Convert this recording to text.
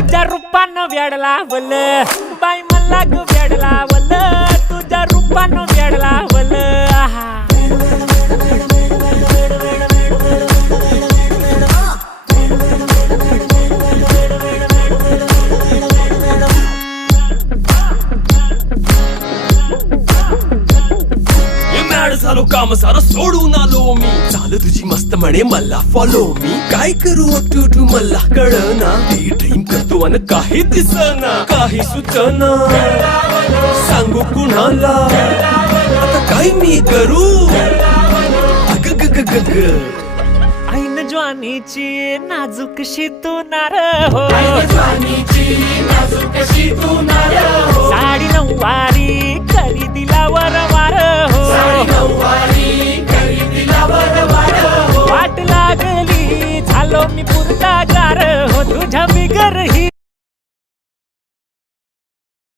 तुझ्या रूपानं वेड लावल बाई मला ग वेड लावल तुझ्या रूपानं वेड लावल झालो काम सारं सोडून आलो मी चाल तुझी मस्त म्हणे मला फॉलो मी काय करू टू मला कळना ड्रीम करतो आणि काही दिसना काही सुचना सांगू कुणाला आता काय मी करू अग ग ग ग ग ऐन ज्वानीची नाजूकशी तू नार हो साडी नऊवारी करी दिला वरवार हो वाट लागली झालो मी पुरता गार हो तुझ्या बिगर ही